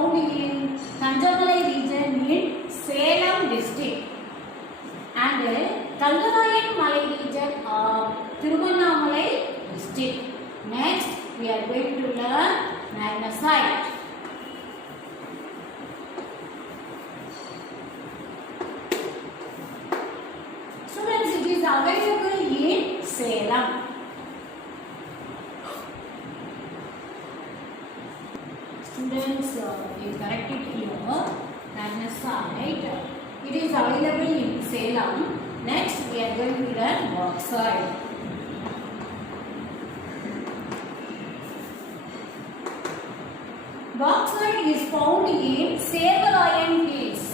found in Kanjamalai region in Salem district, and Kaldarayan Malay region of Tiruvannamalai district. Next, we are going to learn magnesite. Students, it is available in Salem. Students, you correct it here. Magnesite. It is available in Salem. Next, we are going to learn bauxite. Bauxite is found in Servarayan Hills.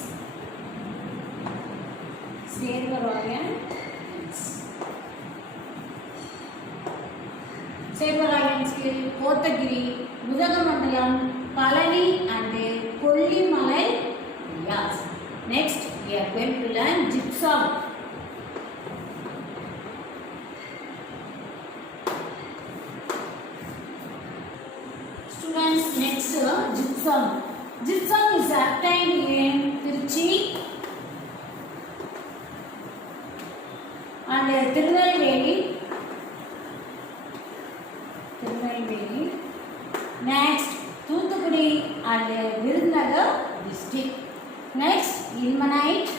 Servarayan Hills. Servarayan Hills, Kotagiri, Udagamandalam, Palani and Kollimalai areas. Next, we are going to learn gypsum. Students, next gypsum. Gypsum is obtained in Trichy and Tirunelveli. Next, Thoothukudi and Virudhunagar district. Next, ilmenite.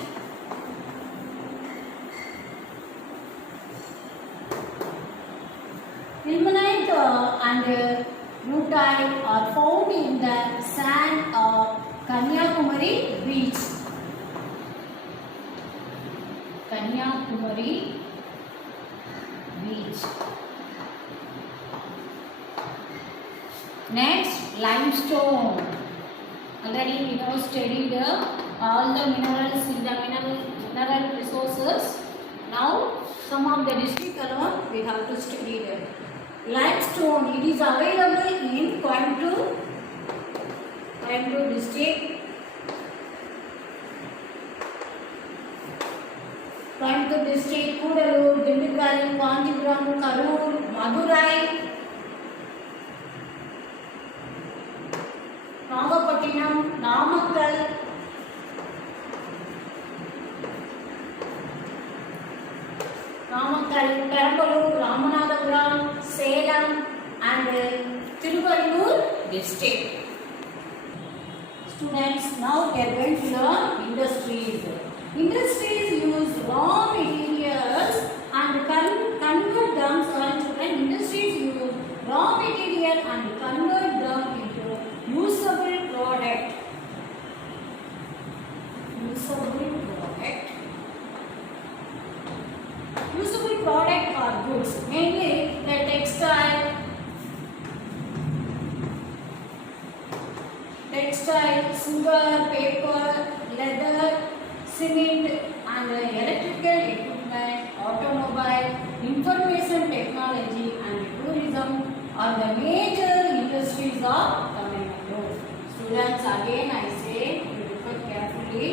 Ilmenite and rutile are found in the sand of Kanyakumari beach. Kanyakumari beach. Next, limestone. Already we have studied all the minerals in the mineral resources. Now, some of the district alone we have to study them. Limestone, it is available in Coimbatore district. Coimbatore district, Kudalur, Dindigul, Kanchipuram, Karur, Madurai, Nagapattinam, Namakkal, Perambalur, Ramanathapuram, Salem and Tiruvallur district. Students, now we are going to learn industries. Industries use raw materials and convert them. Sorry children, industries use raw material and convert them into usable product. Usable product are goods, mainly the textile, sugar, paper, leather, cement and electrical equipment, automobile, information technology and tourism are the major industries of Tamil Nadu. Students, again I say, you look carefully.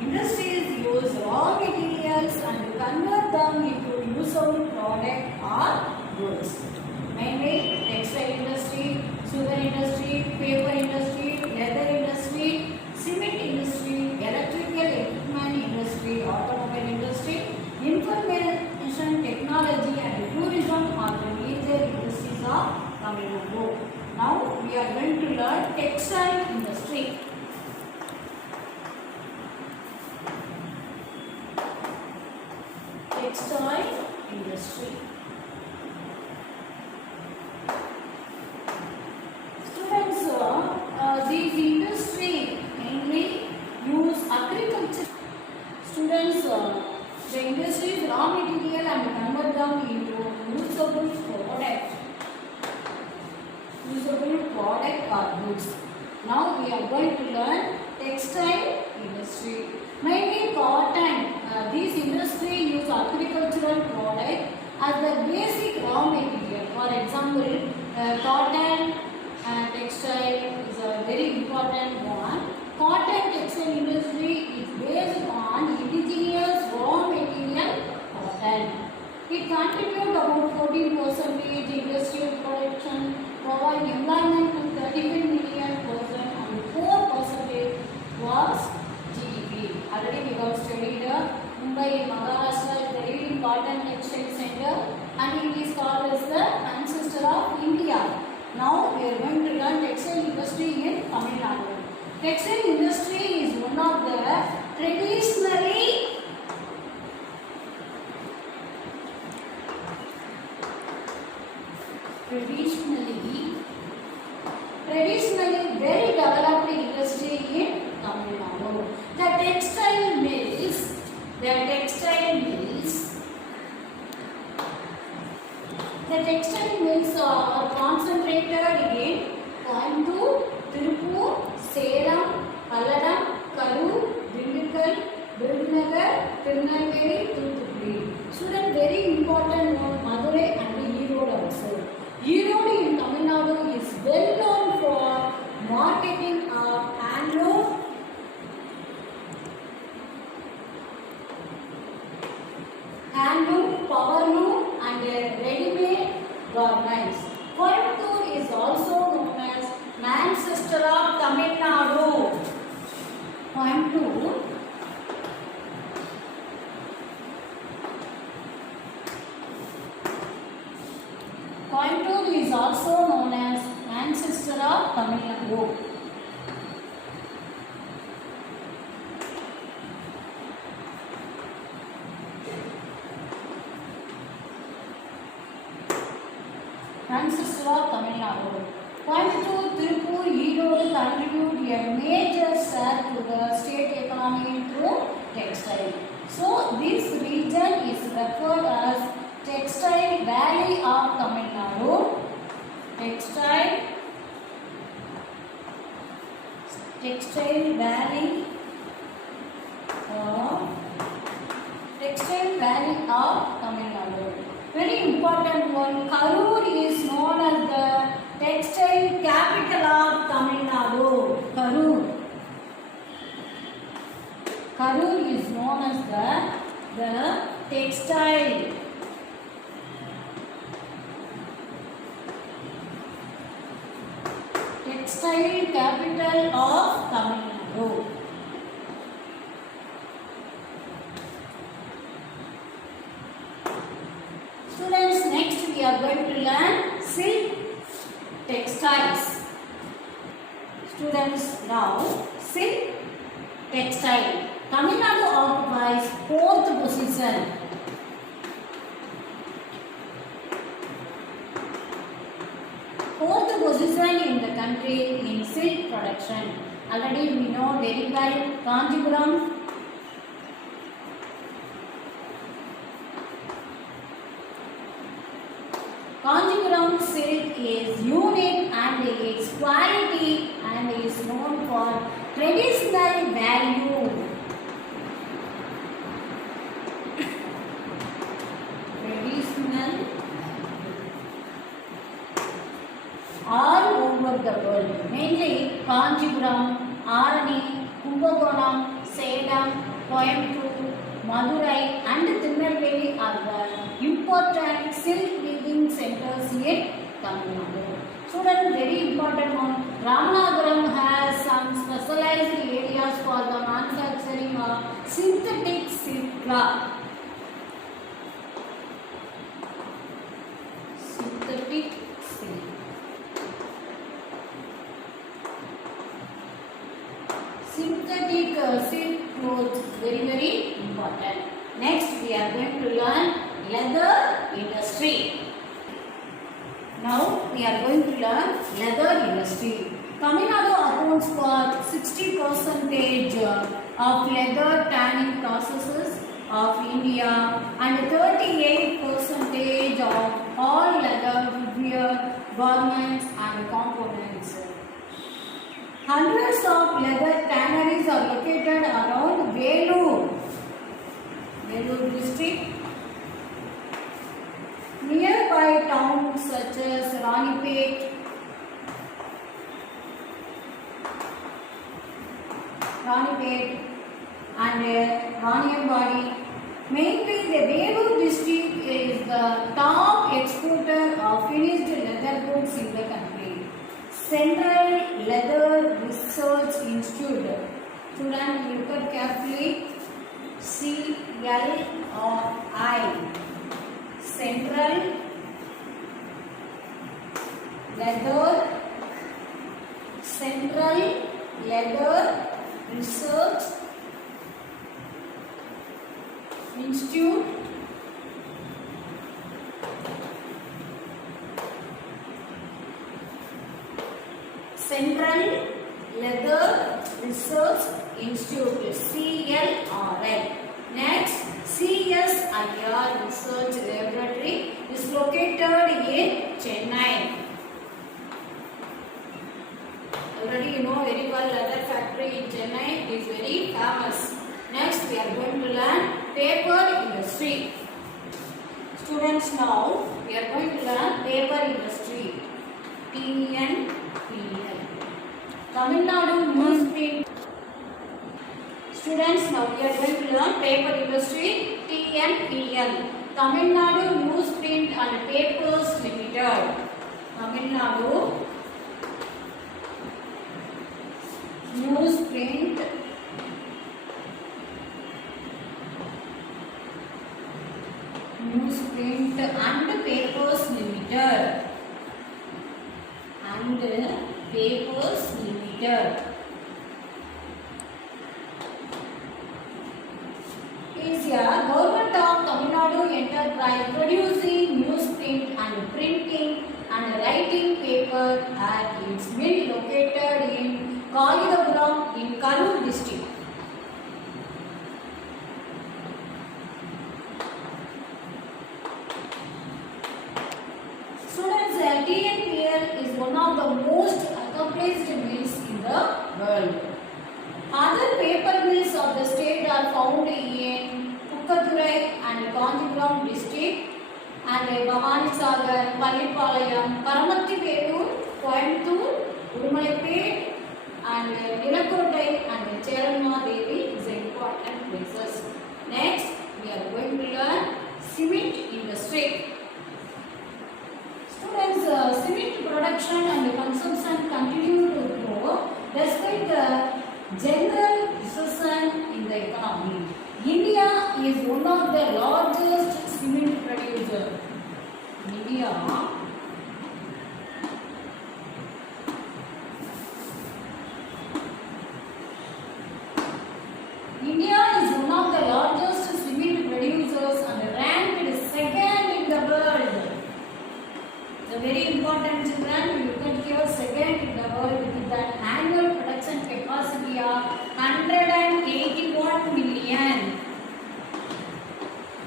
Industries use raw materials and convert them into usable product or goods. Mainly textile industry, sugar industry, paper industry, leather industry, cement industry, electrical equipment industry, automobile industry, information technology and tourism are the major industries of Tamil Nadu. Now we are going to learn textile industry. Textile industry. Students, these industry mainly use agriculture. Students, the industries raw material and convert them into usable product. Or goods. Now we are going to learn textile industry. Mainly cotton. These industry use agricultural product as the basic raw material. For example, cotton textile is a very important one. Cotton textile industry is based on indigenous raw material cotton. It contributes about 14% industrial production, provide employment to 35 million persons and 4% we are going to learn textile industry in Tamil Nadu. Textile industry is one of the traditionally very developed industry in Tamil Nadu. The textile mills are concentrated in Coimbatore, Tirupur, Salem, Palladam, Karur, Dindigul, Virudhunagar, Tirunelveli, Thoothukudi. Student, very important one, Madurai and Erode also. Erode in Tamil Nadu is well known for marketing of handloom, power loom and ready-made garments. Coimbatore is also known as Manchester of Tamil Nadu. Coimbatore is also known as Manchester of Tamil Nadu. Manchester of Tamil Nadu. Coimbatore, Tirupur, Erode contribute a major share to the state economy through textile. So this region is referred as Textile Valley of Tamil Nadu. Textile Valley of Tamil Nadu. Very important one. Karur is known as the textile capital of Tamil Nadu. Karur is known as the textile capital of Tamil Nadu. Students, next we are going to learn silk textiles. Students, now silk textile. Tamil Nadu occupies 4th position. In the country in silk production. Already we know very well Kanchipuram, silk is unique and its quality and is known for traditional value. All over the world, mainly Kanchipuram, Arani, Kumbakonam, Salem, Coimbatore, Madurai and Tirunelveli are the important silk weaving centers in Tamil Nadu. Student, very important one. Ramanathapuram has some specialized areas for the manufacturing of synthetic silk cloth. Synthetic silk clothes, very important. Next we are going to learn leather industry. Now we are going to learn leather industry. Tamil Nadu accounts for 60% of leather tanning processes of India and 38% of all leather footwear, garments and components. Hundreds of leather tanneries are located around Vellore district. Nearby towns such as Ranipet, and Raniyambadi. Mainly the Vellore district is the top exporter of finished leather goods in the country. Central Leather Research Institute. Student, look at carefully. CLRI. Central Leather Central Leather Research Institute, Central Leather Research Institute, CLRI. Next, CSIR Research Laboratory is located in Chennai. Already you know very well, leather factory in Chennai is very famous. Next, we are going to learn paper industry. Students, now we are going to learn paper industry. TNPL. Tamil Nadu Newsprint. Students, now we are going to learn paper industry. TNPL. Tamil Nadu Newsprint and Papers Limited. Tamil Nadu Newsprint and Papers Limited. Is a government of Tamil Nadu enterprise producing newsprint and printing and writing paper at its mill located in Kalidapuram in Kannur district. Students, TNPL is one of the most accomplished mills in the world. Other paper mills of the state are found in Pukkadurai and Kanchipuram district and Bhavanisagar, Pallipalayam, Paramathivelur, Coimbatore, Udumalaippet and Nilakkotai and Cherammadevi is important places. Next, we are going to learn cement industry. Students, cement production and consumption continue to grow despite the general recession in the economy. India is one of the largest cement producers. India is one of the largest cement producers and ranked second in the world. It's a very important, children. You can hear second in the world with an annual production capacity of 181 million.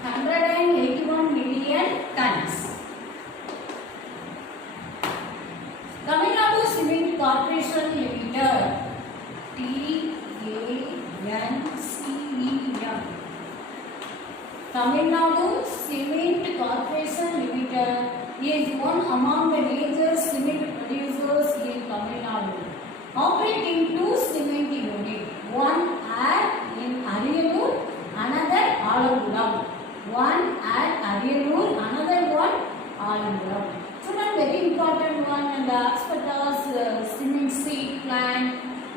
181 million tons. Tamil Nadu Cement Corporation Limited. TANCEM. Tamil Nadu Cement Corporation Limited is one among the major cement producers in Tamil Nadu, operating two cement units, one in Ariyalur, another Alampuram. One at Ariyalur, another one Alampuram. So, one very important one, and the Aspatas cement seed plant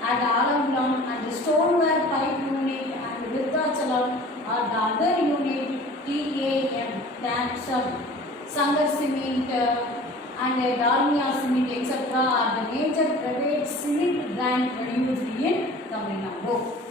at Alampuram and the stoneware pipe unit and Virthachalam are the other unit. TAM, Sangar Cement and Dalmia Cement, etc. are the major private cement brand produced in Tamil Nadu.